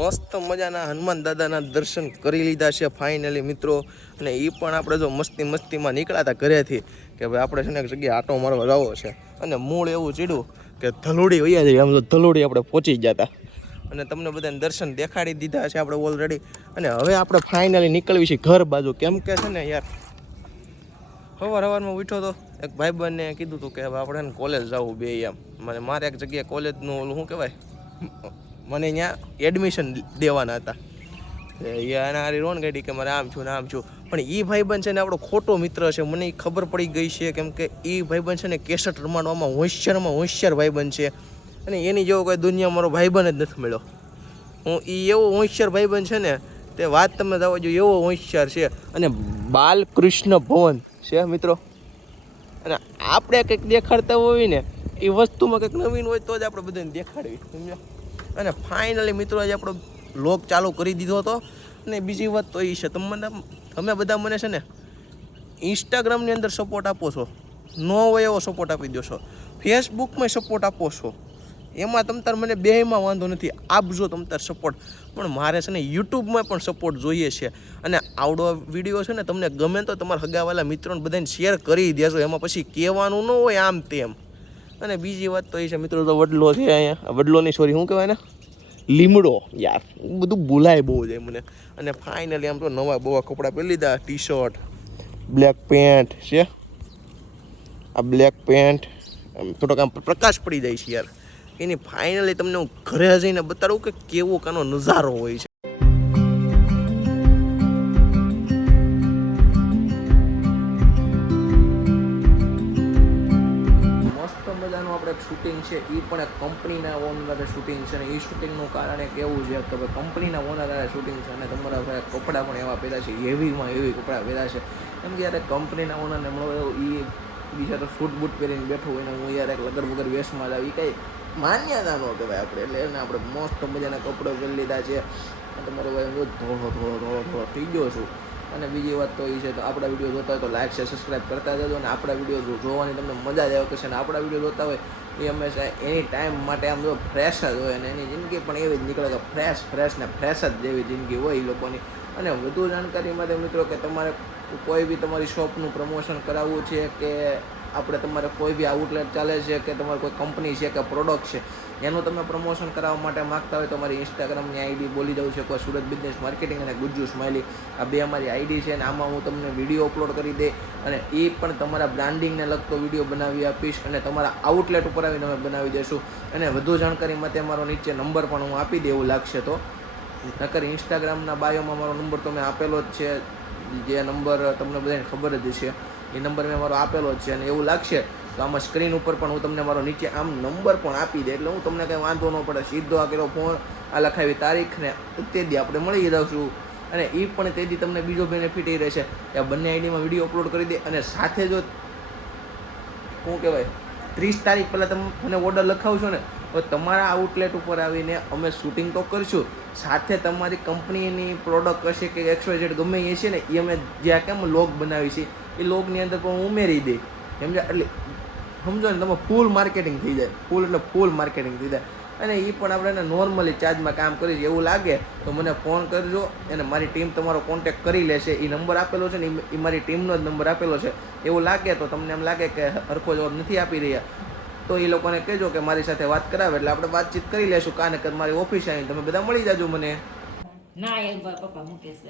મસ્ત મજાના હનુમાન દાદાના દર્શન કરી લીધા છે ફાઇનલી મિત્રો. અને એ પણ આપણે જો મસ્તીમાં નીકળ્યા હતા ઘરેથી કે ભાઈ આપણે છે ને એક જગ્યાએ આટો મારવા જવો છે. અને મૂળ એવું ચીડ્યું કે ધલોડી વૈયા જઈએ. આમ તો ધલોડી આપણે પહોંચી ગયા હતા અને તમને બધાને દર્શન દેખાડી દીધા છે આપણે ઓલરેડી. અને હવે આપણે ફાઇનલી નીકળવી છે ઘર બાજુ. કેમ કે છે ને યાર સવારમાં ઉઠ્યો તો એક ભાઈબંધને કીધું હતું કે હવે આપણે કોલેજ જવું બે એમ. મારે એક જગ્યાએ કોલેજનું ઓલું શું કહેવાય મને અહીંયા એડમિશન દેવાના હતા. એના હારી રોન ગાડી કે મારે આમ છું ને આમ છું. પણ એ ભાઈબંધ છે ને આપણો ખોટો મિત્ર છે. મને એ ખબર પડી ગઈ છે કેમ કે એ ભાઈબંધ છે ને કેસેટ રમાડવામાં હોશિયાર ભાઈબંધ છે. અને એની જેવો કોઈ દુનિયા મારો ભાઈબંધ જ નથી મળ્યો. એવો હોશિયાર ભાઈબંધ છે ને તે વાત તમે જવા જો એવો હોશિયાર છે. અને બાલકૃષ્ણ ભવન છે મિત્રો. અને આપણે કંઈક દેખાડતા હોય ને એ વસ્તુમાં કંઈક નવીન હોય તો જ આપણે બધાને દેખાડવી સમજ્યા. અને ફાઇનલી મિત્રો આજે આપણો વ્લોગ ચાલુ કરી દીધો હતો. અને બીજી વાત તો એ છે તમે બધા મને છે ને ઇન્સ્ટાગ્રામની અંદર સપોર્ટ આપો છો. ન હોય એવો સપોર્ટ આપી દો છો. ફેસબુકમાં સપોર્ટ આપો છો. એમાં તમતાર મને બેયમાં વાંધો નથી, આપજો તમતાર સપોર્ટ. પણ મારે છે ને યુટ્યુબમાં પણ સપોર્ટ જોઈએ છે. અને આવડો વિડીયો છે ને તમને ગમે તો તમારા હગાવાલા મિત્રોને બધાને શેર કરી દેજો. એમાં પછી કહેવાનું ન હોય આમ તેમ. અને બીજી વાત તો એ છે મિત્રો તો વડલો છે અહીંયા. વડલોની સોરી શું કહેવાય ને લીમડો યાર બધું ભૂલાય બહુ જાય મને. અને ફાઇનલી આમ તો નવા બવા કપડાં પહેરી લીધા. ટી શર્ટ બ્લેક પેન્ટ છે. આ બ્લેક પેન્ટ થોડોક આમ પ્રકાશ પડી જાય છે યાર એની. ફાઇનલી તમને હું ઘરે જઈને બતાડું કે કેવો કાનો નજારો હોય છે. મસ્ત મજાનું આપણે શૂટિંગ છે એ પણ એક કંપનીના ઓનર શૂટિંગ છે. ને એ શૂટિંગનું કારણ એક એવું છે કે ભાઈ કંપનીના ઓનર શૂટિંગ છે. અને તમારા ભાઈ કપડાં પણ એવા પહેર્યા છે, હેવીમાં હેવી કપડાં પહેર્યા છે. કેમ કે યાર કંપનીના ઓનરને મળો એ બીજા તો સૂટ બૂટ પહેરીને બેઠો હોય ને હું યાર એક લગર વગર વેશમાં જ આવી કંઈ માન્યતા ન કહેવાય આપણે. એટલે એને આપણે મસ્ત મજાના કપડાં પહેરી લીધા છે. તમારો ભાઈ હું ધોળો થઈ ગયો છું. અને બીજી વાત તો એ છે તો આપણા વિડીયો જોતા હોય તો લાઈક છે સબસ્ક્રાઈબ કરતા જજો. અને આપણા વિડીયો જોવાની તમને મજા જ આવે કરશે. અને આપણા વિડીયો જોતા હોય એ હંમેશા એની ટાઈમ માટે આમ જો ફ્રેશ જ હોય. અને એની જિંદગી પણ એવી જ નીકળે કે ફ્રેશ જ જેવી જિંદગી હોય એ લોકોની. અને વધુ જાણકારી માટે મિત્રો કે તમારે કોઈ બી તમારી શોપનું પ્રમોશન કરાવવું છે કે આપણે તમારે કોઈ બી આઉટલેટ ચાલે છે કે તમારે કોઈ કંપની છે કે પ્રોડક્ટ છે એનું તમે પ્રમોશન કરાવવા માટે માગતા હોય તો અમારી ઇન્સ્ટાગ્રામની આઈડી બોલી દઉં છે કોઈ સુરત બિઝનેસ માર્કેટિંગ અને ગુજ્જુ સ્માઇલી. આ બે અમારી આઈડી છે. અને આમાં હું તમને વિડીયો અપલોડ કરી દે અને એ પણ તમારા બ્રાન્ડિંગને લગતો વિડીયો બનાવી આપીશ. અને તમારા આઉટલેટ ઉપર આવીને અમે બનાવી દઈશું. અને વધુ જાણકારી માટે મારો નીચે નંબર પણ હું આપી દે એવું લાગશે તો. નકર ઇન્સ્ટાગ્રામના બાયોમાં મારો નંબર તો મેં આપેલો જ છે. જે નંબર તમને બધાને ખબર જ છે એ નંબર મેં મારો આપેલો જ છે. અને એવું લાગશે તો આમાં સ્ક્રીન ઉપર પણ હું તમને મારો નીચે આમ નંબર પણ આપી દે. એટલે હું તમને કંઈ વાંધો ન પડે. સીધો આ કર્યો ફોન, આ લખાવી તારીખને તેથી આપણે મળી જઈશું. અને એ પણ તેથી તમને બીજો બેનિફિટ એ રહેશે કે આ બંને આઈડીમાં વિડીયો અપલોડ કરી દે. અને સાથે જો શું કહેવાય 30 તારીખ પહેલાં તમે મને ઓર્ડર લખાવશો ને તો તમારા આઉટલેટ ઉપર આવીને અમે શૂટિંગ તો કરશું. સાથે તમારી કંપનીની પ્રોડક્ટ હશે કે XYZ ગમે એ છે ને એ અમે જ્યાં કેમ લોગ બનાવી છે એ લોગની અંદર પણ ઉમેરી દે. સમજ્યા? એટલે સમજો ને તમે ફૂલ માર્કેટિંગ થઈ જાય. ફૂલ માર્કેટિંગ થઈ જાય. અને એ પણ આપણે એને નોર્મલી ચાર્જમાં કામ કરીશું. એવું લાગે તો મને ફોન કરજો અને મારી ટીમ તમારો કોન્ટેક્ટ કરી લેશે. એ નંબર આપેલો છે ને એ મારી ટીમનો જ નંબર આપેલો છે. એવું લાગે તો તમને એમ લાગે કે હરખો જવાબ નથી આપી રહ્યા તો એ લોકોને કહેજો કે મારી સાથે વાત કરાવે એટલે આપણે વાતચીત કરી લેશું. કાને કર મારી ઓફિસ આવીને તમે બધા મળી જાજો મને. ના એ પપ્પા મુકેશ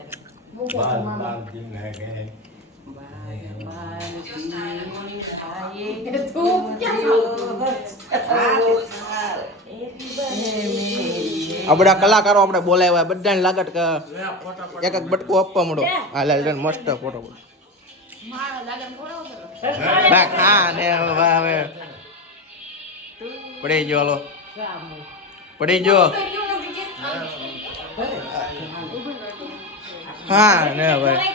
આપણા કલાકારો આપણે બોલાવ્યા બધાને લાગત કે એક એક બટકું આપવા મળો. હા લાલ મસ્ત ફોટો હા ને હવે પડી ગયો. હાલો પડી ગયો. હા ને ભાઈ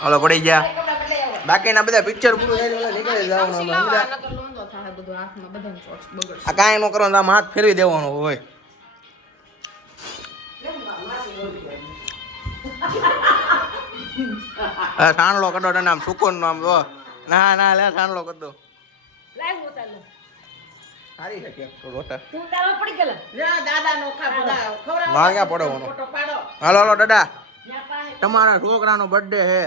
હાલો પડી ગયા. બાકીના બધા પિક્ચર પૂરું થાય નીકળી જવાનું. આ કાંઈ ન કરવાનું આમ હાથ ફેરવી દેવાનો હોય. સાણલો કડો તને આમ સુકૂન નો આમ જો. ના લે સાણલો કરી દો. સારી છે કેક તો રોટા તું તારો પડી ગયેલો લ્યા દાદાનો ખા બધા ખવડાવો. મારે ક્યાં પડવાનો? ફોટો પાડો. હાલો હાલો દાદા ત્યાં પાસે તમારા છોકરાનો બર્થડે છે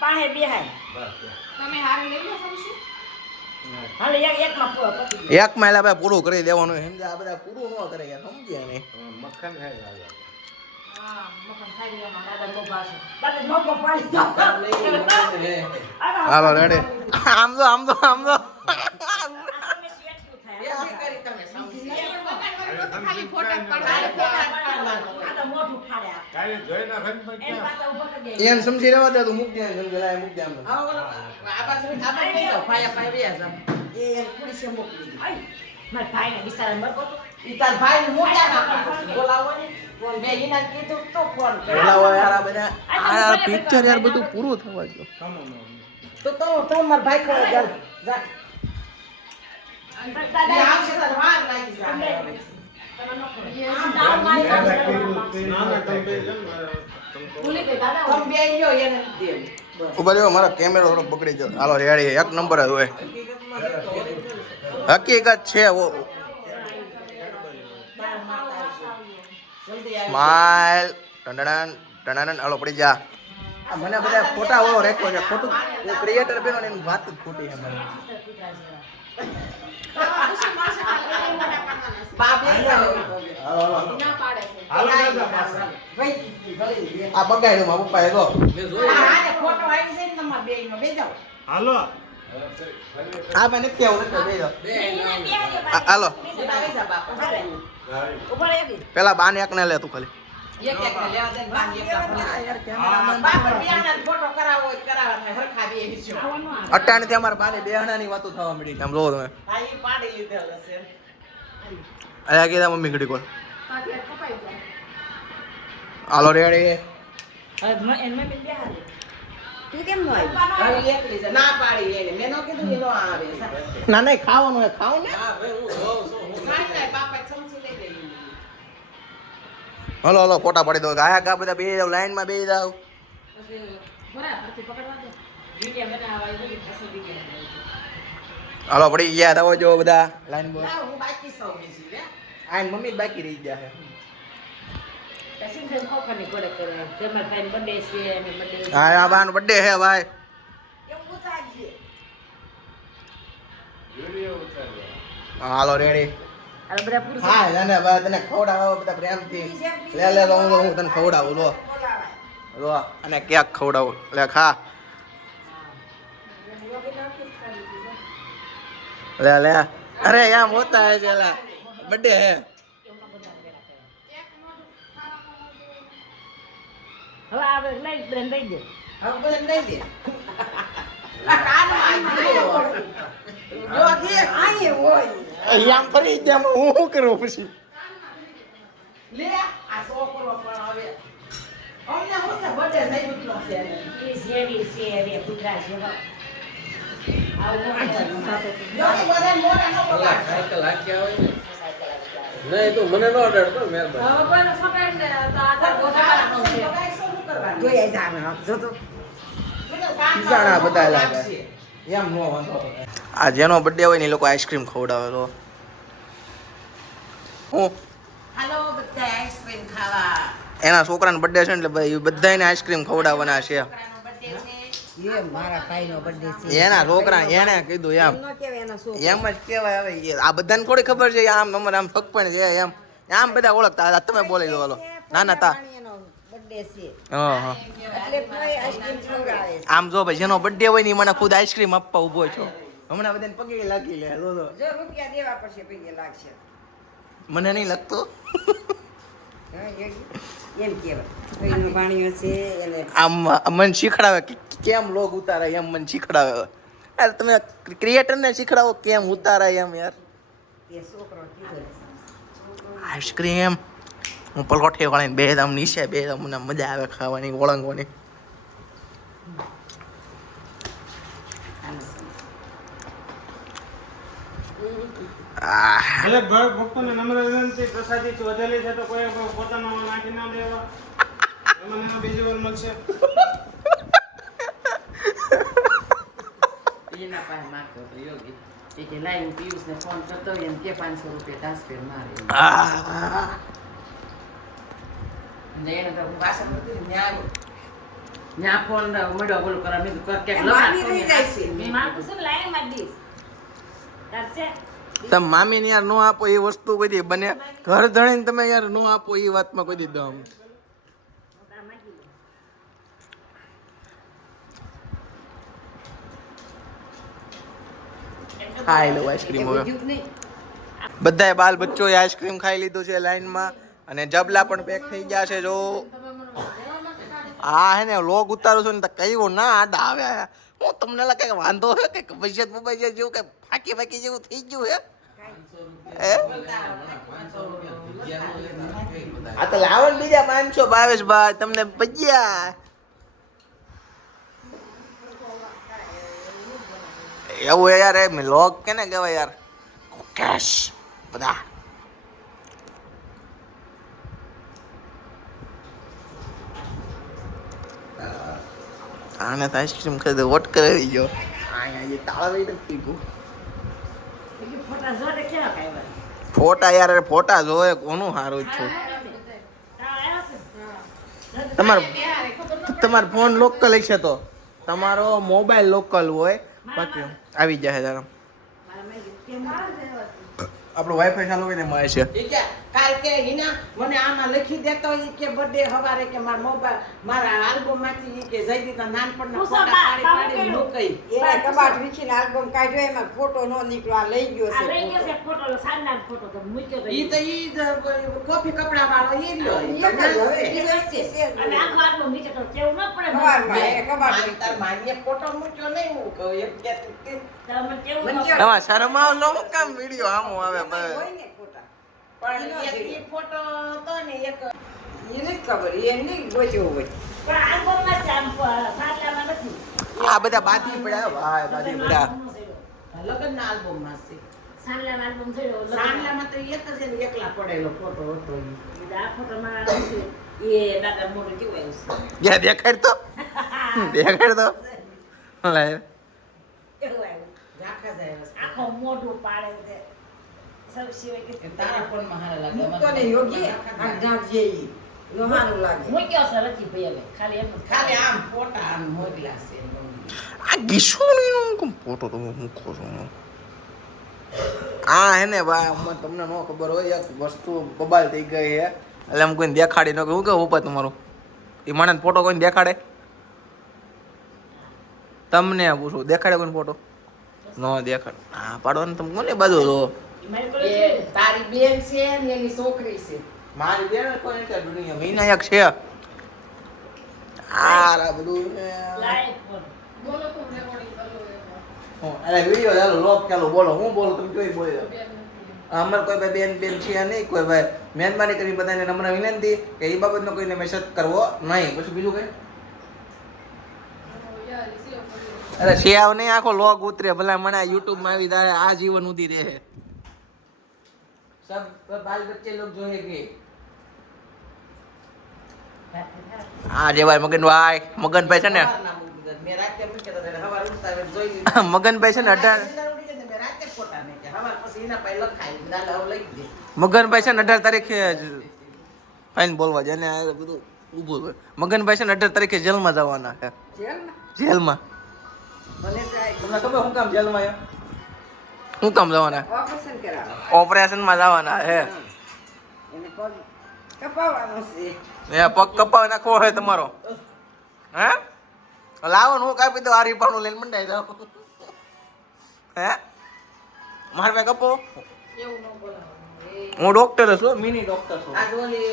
પાસે બેહાય તમે હારી લઈ લો સમજી. હાલે એક માં પતી ગયું. એક માં ભાઈ પૂરું કરી દેવાનું સમજ્યા આ બધા પૂરું ન કરે યાર સમજ્યા નહીં હા મકન ખાઈ લેવાનો દાદા બહુ ભાષે દાદા મોકો પાડી હાલો રેડી આમ તો એ કરી તમે સમજી. ખાલી ફોટા જ ખાલી પાડવાના. ફોટા જ પાડવાનો. આ તો મોઢું ફાડ્યા એન પાસે ઉભા કરી દે એમ સમજી રહેવા દે તું મૂક દે સમજી લાય મૂક દે આમ હા ઓલો આ બાજુ લઈ જાઓ. ભાયા ભાઈ વ્યા જાવ. એ પોલીસે મોકલી દીધી. આય મારા ભાઈને બિચારા મરકો તો ઈ તાર ભાઈને મોકલ્યા બોલાવો ને. ફોન મેં ઈના કીધું તો ફોન કર્યો. બોલાવો યાર આ બધા આ પિક્ચર યાર બધું પૂરું થવા દો તો માર ભાઈ કહે ચાલ જા. એ દાદા આવશે તાર વાર લાગી જાય. ભૂલી ગઈ દાદા તમે બે લ્યો એને દેવ. બસ. ઉપર જો મારો કેમેરો થોડો પકડી ગયો હાલો રેડી એક નંબર જ હોય હકીકત છે ઓ જલ્દી આવી. સ્માઈલ ટંડણ ટંડણ હાલો પડી જા મને બધા ફોટા વાળો રાખ્યો છે ખોટું હું ક્રિએટર બેનો ને એની વાત જ ખોટી છે મને બા બે જાઓ. ના પાડે છે. ભાઈ ગળી. આ બગાડ્યું મારા પપ્પાએ જો હા ને ફોટો આવી જાય ને તમારા બેયનો બે જાઓ. આ મને નથી આવું નથી બે જાઓ હાલો સીધા આવી જા બાપા. ઉપર આવી પેલા બાને એક ને લે તું ખાલી એક એક ને લેવા દે ને બાર એક બાપા બેયના ફોટો કરાવો હોય તો કરાવવા થાય હરખા બે હિસ્સો. અટાણીથી અમારા બાને બેહણાની વાતો થવા મળી આમ જોવો તમે હા ઈ પાડી લીધેલ હશે. અહીંયા કીધા મમ્મી ઘડી કોલ પાટલે કપાઈ જાય. હાલો રેડી હવે એમને બી બેહાડે તું કેમ ન આવી હવે એકલી છે. ના પાડી એને મેં ન કીધું ઈ નો આવે. ના નહીં ખાવાનું હોય ખાવ ને ખાઈ લે બાપા સમસી લઈ ગઈ. હલો હલો ફોટા પાડી દો ગાયા ગા બધા બે જાવ લાઈનમાં બે જાવ પછી બરાબરથી પકડવા દે વિડિયો બનાવવા આવી પાછો વિડિયો બનાવી હાલો પડી ગયા આવો જો બધા લાઈન બોલ ના હું બાકી સૌ બીજી લે. આ મમ્મી જ બાકી રહી ગયા છે પછી ઘર ખોખાની ગોળે કરે જમા ભાઈ બર્થડે છે અને બર્થડે હા આ બાનો બર્થડે છે ભાઈ એવું ઉતારજે હાલો રેડી આ બધા પુરુષ હા તને તને ખવડાવો બધા પ્રેમથી લે લે લો હું તને ખવડાવું લો લો અને કેક ખવડાવું લે ખા લે લે અરે યાર હોતા હે છે લે બર્થડે હે હવે આ લઈ બ્રેન લઈ દે હવે બધું લઈ દે. આ કાનમાં આવી ગયો. જો કે આયે હોય. આમ ફરી ગયા હું શું કરું પછી લે આ છોકરો પણ હવે અમને હું છે બર્થડે થઈ ગયો છે એને. એ શેરી છે રે કુતરા જેવો આવું જો કે બધા મોટા નો બગાડ. સાયકલ હાક્યા હોય નહીં તો મને ન અડાડતો મહેરબાની હવે કોઈને ફટાઈને તો આધાર ગોઠવવાનો છે. બગાડ શું કરવાનું? જોઈએ જામે જો તો બીજાના બધા લાગે એમ નો વાંધો આ જેનો બર્થડે હોય ને એ લોકો આઈસ્ક્રીમ ખવડાવે તો હું હાલો બધા આઈસ્ક્રીમ ખાવા. એના છોકરાનો બર્થડે છે ને એટલે ભાઈ બધાને આઈસ્ક્રીમ ખવડાવવાના છે છોકરાનો birthday છે. એ મારા ભાઈનો બર્થડે એના છોકરા એને કીધું એમ નો કેવે એનો સો એમ જ કહેવાય હવે આ બધાને થોડી ખબર છે આમ અમારે આમ ફકપણ છે એમ આમ બધા ઓળખતા હતા. તમે બોલી દો હાલો ના ના તા એનો બર્થડે છે હા હા એટલે કોઈ આઈસ્ક્રીમ ખવડાવે છે આમ જો ભાઈ જેનો બર્થડે હોય ને ઈ મને ખુદ આઈસ્ક્રીમ આપવા ઊભો છો હમણાં બધાને પગે લાગી લે જો જો જો રૂપિયા દેવા પડશે પૈયે લાગશે મને નહીં લાગતું હા, એમ કહેવાય ભાઈનો ભાણિયો છે એને આમ મને શીખડાવે કે કેમ લોગ ઉતારાય એમ મને શીખડાવે યાર તમે ક્રિએટરને શીખડાવો કેમ ઉતારાય એમ યાર તે છોકરો કીધો આઈસ્ક્રીમ હું પલોઠે વાળીને બે આમ નીચે બે મને મજા આવે ખાવાની ઓળંગવાની ભલે ભક્તોને નમ્ર વિનંતી પ્રસાદી વધેલી છે તો કોઈ પોતાનો નાખી ના દેવા એમાં બીજી વાર મળશે એના પાસે માગતો હતો યોગી એ કે લાઈવ પિયુષને ફોન કરતો હોય એમ કે 500 રૂપિયા ટ્રાન્સફર મારે ને એને તો ભાષા નથી ન્યા ફોન મળ્યો બોલ કરા મેં ક્યાંક મામી થઈ જાય છે મેં માગું છું લાઈન માં દીસ કરશે તમે મામીને યાર નો આપો એ વસ્તુ કોઈ દી બને ઘર ધણીને તમે યાર નો આપો એ વાતમાં કોઈ દી દમ ખાઈ લો આઈસ્ક્રીમ હવે બધાય બાલ બચ્ચોએ આઈસ્ક્રીમ ખાઈ લીધું છે લાઈનમાં અને જબલા પણ પેક થઈ ગયા છે જો હા હે ને લોગ ઉતારું છું ને તો કયું ના આડા આવે હું તમને લાગે કે વાંધો હે કે બજેટ મોબાઈલ જેવું કે ફાકી જેવું થઈ ગયું હે આ તો લાવો ને બીજા 500 ભાવેશભાઈ તમને ભજીયા એવું યાર એ લોગ કેને કહેવાય યાર કેશ બધા આને તો આઈસ્ક્રીમ ખાઈ દે વોટ કરાવી ગયો અહીંયા જે તાળા વહી નથી ગયું ફોટા જોડે કેવા કાઈ ફોટા યાર ફોટા જોવે કોનું સારું છું તમારો ફોન લોકલ છે તો તમારો મોબાઈલ લોકલ હોય બાકી આવી જાય તારા આપણો વાઈફાઈ ચાલુ હોય ને મળે છે ઈ કે કાલ કે હિના મને આમાં લખી દેતો ઈ કે બર્થડે હવારે કે મારા મોબાઈલ મારા આલ્બમ માંથી ઈ કે જયદીના નાનપણના ફોટા પાડી મૂકઈ એ કબાટ વીખીને આલ્બમ કાઢ્યો એમાં ફોટો નો નીકળ્યો આ લઈ ગયો આ લઈ ગયો છે ફોટો સાંજના ફોટો તો મૂક્યો તો ઈ તો ઈ કોફી કપડા વાળો ઈ રહ્યો અને આખો આટલો નીચે તો કેવું ન પડે તાર મારીએ ફોટો મૂક્યો નહીં હું કહું એમ કે તમને કેવું તમારા શરમાવ લો કામ વિડિયો આમો આવે બસ પણ ઈ ફોટો તો ને એક એને ખબર એની ગોજો હોય પણ આલ્બમમાં છે આમ સાટલામાં નથી આ બધા બાકી પડ્યા ભાઈ બાકી પડ્યા લગ્નના આલ્બમમાં છે સાટલામાં આલ્બમ જોયો સાંડલામાં તો એક જ એને એકલા પડેલો ફોટો હતો ઈ આ ફોટોમાં એ દાદા મોઢું કેવું આવ્યું છે યા દેખાડ તો લે કેવું આવ્યું રાખા જાય આખો મોઢું પાડે છે સૌ સિવાય કે તારા ફોન માં હારા લાગે મૂકો ને યોગી આ ગાંઠ જેઈ લોહાનું લાગે મૂક્યો છે રચી ભાઈ હવે ખાલી એમ જ ખાલી આમ ફોટા આમ મોકલ્યા છે આ ગીસુણીનો કોમ ફોટો તો મૂકો છો આ હે ને ભાઈ અમને તમને નો ખબર હોય એક વસ્તુ બબાલ થઈ ગઈ હે એટલે આમ કોઈને દેખાડી ન કે હું કે ઉપર તમારો એ માણસ ફોટો કોઈને દેખાડે તમને પૂછું દેખાડે કોઈને ફોટો નો દેખાડ હા પાડો ને તમે કોને બાજુ જો મારી કોલે એ તારી બેન છે ને એની છોકરી છે મારી બેન કોઈ નથી દુનિયા વિનાયક છે આ બધું લાઈવ ફોન બોલો તો રેકોર્ડિંગ કરો અરે વિડિયો ચાલો લોક ચાલો બોલો હું બોલું તમે જોઈ બોલી દો અમાર કોઈ ભાઈ બેન છે નહીં કોઈ ભાઈ મહેરબાની કરી બધાને નમ્ર વિનંતી કે એ બાબતનો કોઈને મેસેજ કરવો નહીં પછી બીજું કઈ અરે શિયાવ નહીં આખો લોગ ઉતરે ભલા મને YouTube માં આવી જાય આ જીવન ઉધી રહે સબ બાલ બચ્ચે લોગ જોએ કે આ જેવાય મગનભાઈ છે ને મેં રાતે મૂક્યો તો હવાર ઉઠતા જોઈ મગનભાઈ છે ને 18 મેં રાતે ફોટા ને કે હવાર પછી એના પાસે લખાય દાદા હવે લઈ દે મગનભાઈ છે ને 18 તારીખે ફાઇન બોલવા જાય ને આ બધું ઊભું હોય મગનભાઈ છે ને 18 તારીખે જેલમાં જવાના છે જેલમાં મને તમને ખબર હું કામ જેલમાં હું કામ જવાના ઓપરેશન કરાવે ઓપરેશનમાં જવાના હે એને પગ કપાવવાનો છે એ પગ કપાવી નાખવો હોય તમારો હે લાવો ને હું કાપી દઉં આ રીપાનું લઈને મંડાઈ જાવ હે મારે ભાઈ કપો એવું ન બોલાવો હું ડોક્ટર છું મિની ડોક્ટર છું આજ ઓલી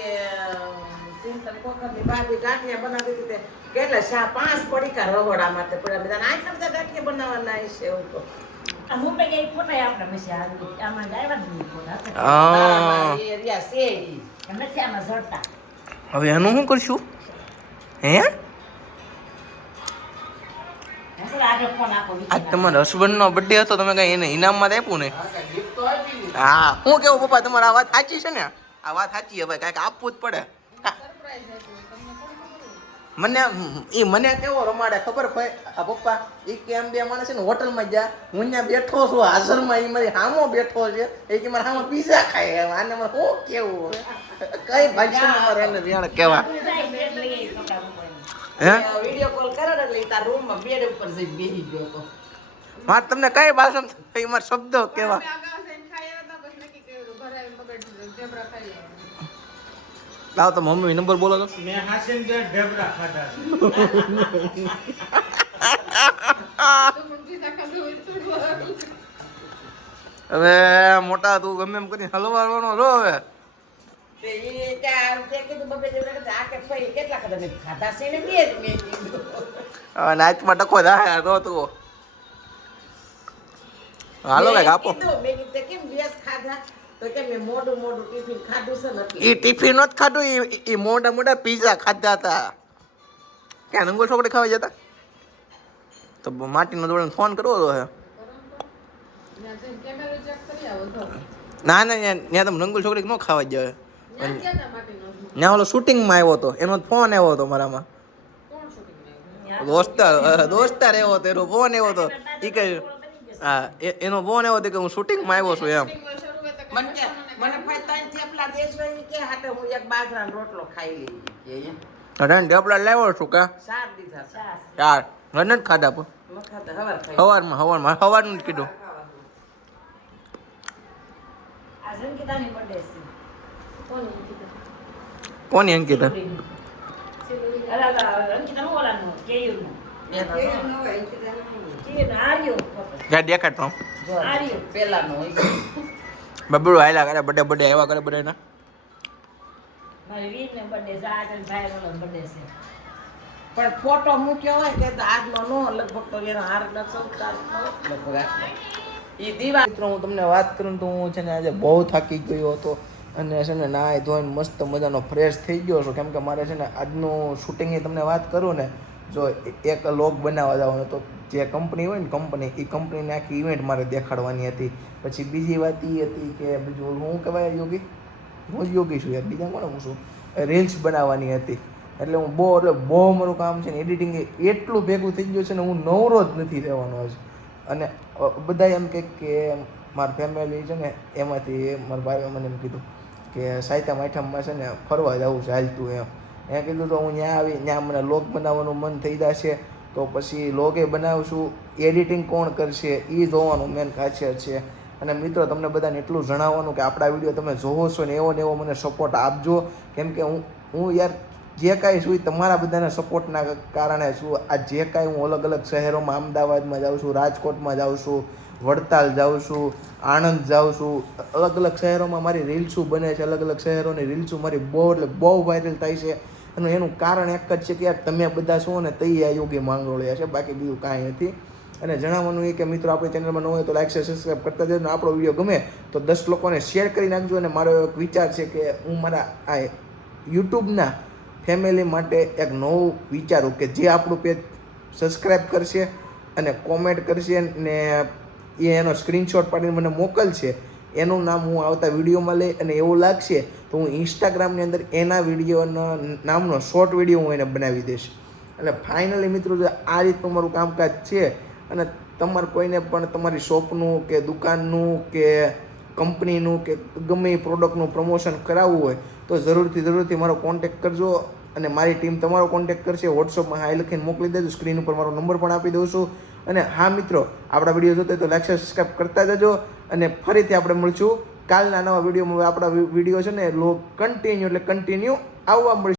ચિંતન કોકરની ભાભી ગાંઠિયા બનાવી દીધી તે કેટલા 5 પડીકા રહોડામાં તે પડ્યા બધા આટલા બધા ગાંઠિયા બનાવવાના છે એવું તો આ મુંબઈ ગઈ ફોટા આપણા મેસે આમાં આવ્યા જ નહીં ફોટા હા એ રિયા છે ઈ નથી આમાં ઝડતા હવે એનું શું કરશું હે આગળ ફોન આપો આજ તમારા હસબન્ડનો બર્થડે હતો તમે કઈ એને ઇનામમાં આપ્યું ને ગિફ્ટ તો આપી દીધી હા હું કેવું પપ્પા તમારા આ વાત સાચી છે ને આ વાત સાચી છે ભાઈ કાંઈક આપવું જ પડે મને કેવો રમાડે ખબર ભાઈ આ પપ્પા એ કે એમ બે માણસ છે ને હોટલમાં જા હું ત્યાં બેઠો છું હાજરમાં એ મારી સામો બેઠો છે એ કે મારા સામે પીઝા ખાય આને મને શું કેવું કઈ ભાષામાં મારે એને જાણે કેવા હે વિડીયો કોલ કરે ને એટલે તાર રૂમમાં બેડ ઉપર જઈને બેસી ગયો તો મારે તમને કઈ ભાષામાં મારા શબ્દો કેવા લાવ તો મમ્મી નંબર બોલો તો મેં હાસીન જે ઢેબરા ખાધા હવે મોટા તું ગમે એમ કરીને હલવાનો રો હવે તે ઈ ત્યાં તે કીધું બબે જેવડે કે આ કે ભાઈ કેટલા ખાધા મેં ખાધા છે ને બે જ મેં કીધું હવે નાચમાં ટકો થાય તો તું હાલો કઈક આપો મેં કીધું તે કેમ બેસ ખાધા તો કે મેં મોડું ટિફિન ખાધું છે ને એ ટિફિન નો જ ખાધું એ મોટા મોટા પીઝા ખાધા હતા ક્યાં રંગોલ છોકરી ખાવા જતા તો માટીનો દોડીને ફોન કરવો તો હે ના ત્યાં તમે રંગોલ છોકરી ન ખાવા જાય ત્યાં ઓલો શૂટિંગમાં આવ્યો હતો એનો ફોન આવ્યો હતો મારામાં દોસ્તાર આવ્યો હતો એનો ફોન આવ્યો હતો એ કે હા એનો ફોન આવ્યો હતો કે હું શૂટિંગમાં આવ્યો છું એમ મને ભાઈ ત્રણ થેપલા દેશો ઈ કે હાટે હું એક બાજરાનો રોટલો ખાઈ લીધી કે રન ઢેપલા લાવ્યો છું કા સાર દીધા છે ચાર રન જ ખાધા પણ મખાતા હવાર ખાઈ સવારનું જ કીધું આ સંગીતાની બર્થડે છે કોની અંકિતા અંકિતા નું ઓલાનું કેયુનું આર્યો ત્યાં દેખાડ તો જો પેલાનો હોય બબડું હાલ્યા કરે બડે આવ્યા કરે બધાના મારે વીરને બર્થડે છે આગળ ભાઈ ઓલો બર્થડે છે પણ ફોટો મૂક્યો હોય કે તો આજનો નો લગભગ તો એનો હાર ન સૌતા લગભગ આજનો ઈ દીવા મિત્રો હું તમને વાત કરું તો હું છે ને આજે બહુ થાકી ગયો હતો અને છે ને નાહી ધોઈને મસ્ત મજાનો ફ્રેશ થઈ ગયો છું કેમ કે મારે છે ને આજનું શૂટિંગની તમને વાત કરું ને જો એક લોગ બનાવવા જવાનો હતો જે કંપની હોય ને કંપની એ કંપનીની આખી ઇવેન્ટ મારે દેખાડવાની હતી પછી બીજી વાત એ હતી કે બીજું હું કહેવાય યોગી હું જ યોગી છું યાર બીજા કોને હું છું રીલ્સ બનાવવાની હતી એટલે હું બહુ મારું કામ છે ને એડિટિંગ એટલું ભેગું થઈ ગયું છે ને હું નવરો જ નથી રહેવાનો આજ અને બધા એમ કે મારી ફેમિલી છે ને એમાંથી મારા ભાઈએ મને એમ કીધું કે સાહિત્ય આઠમમાં છે ને ફરવા જવું છે હાલતું એમ કીધું તો હું ત્યાં મને લોગ બનાવવાનું મન થઈ જશે તો પછી લોગે બનાવશું એડિટિંગ કોણ કરશે એ જોવાનું મેન ખાસિયત છે અને મિત્રો તમને બધાને એટલું જણાવવાનું કે આપણા વિડીયો તમે જોવો છો ને એવો મને સપોર્ટ આપજો કેમ કે હું યાર જે કાંઈ છું તમારા બધાના સપોર્ટના કારણે છું આ જે કાંઈ હું અલગ અલગ શહેરોમાં અમદાવાદમાં જાઉં છું રાજકોટમાં જાઉં છું વડતાલ જાઉં છું આણંદ જાઉં છું અલગ અલગ શહેરોમાં મારી રીલ્સું બને છે અલગ અલગ શહેરોની રીલ્સું મારી બહુ વાયરલ થાય છે અને એનું કારણ એક જ છે કે યાર તમે બધા છો ને તઈ આ યોગી માંગરોળ્યા છે બાકી બીજું કાંઈ નથી અને જણાવવાનું એ કે મિત્રો આપણી ચેનલમાં ન હોય તો લાઈક શેર સબસ્ક્રાઈબ કરતા જજો અને આપણો વિડીયો ગમે તો 10 લોકોને શેર કરી નાખજો અને મારો એક વિચાર છે કે હું મારા આ યુટ્યુબના ફેમિલી માટે એક નવું વિચારું કે જે આપણું પેજ સબસ્ક્રાઈબ કરશે અને કોમેન્ટ કરશે ને એનો સ્ક્રીનશોટ પાડીને મને મોકલશે એનું નામ હું આવતા વિડીયોમાં લઈ અને એવું લાગશે તો હું ઇન્સ્ટાગ્રામની અંદર એના વિડીયોના નામનો શોર્ટ વિડીયો હું એને બનાવી દઈશ એટલે ફાઇનલી મિત્રો આ રીતનું મારું કામકાજ છે અને તમારે કોઈને પણ તમારી શોપનું કે દુકાનનું કે કંપનીનું કે ગમે એ પ્રોડક્ટનું પ્રમોશન કરાવવું હોય તો જરૂરથી મારો કોન્ટેક્ટ કરજો અને મારી ટીમ તમારો કોન્ટેક્ટ કરશે વોટ્સઅપમાં હાઈ લખીને મોકલી દેજો સ્ક્રીન ઉપર મારો નંબર પણ આપી દઉં છું અને હા મિત્રો આપણા વિડીયો જોતા તો લાઈક સબસ્ક્રાઈબ કરતા જજો અને ફરીથી આપણે મળશું કાલના નવા વિડીયોમાં આપણા વિડીયો છે ને કન્ટિન્યુ આવવા મળશે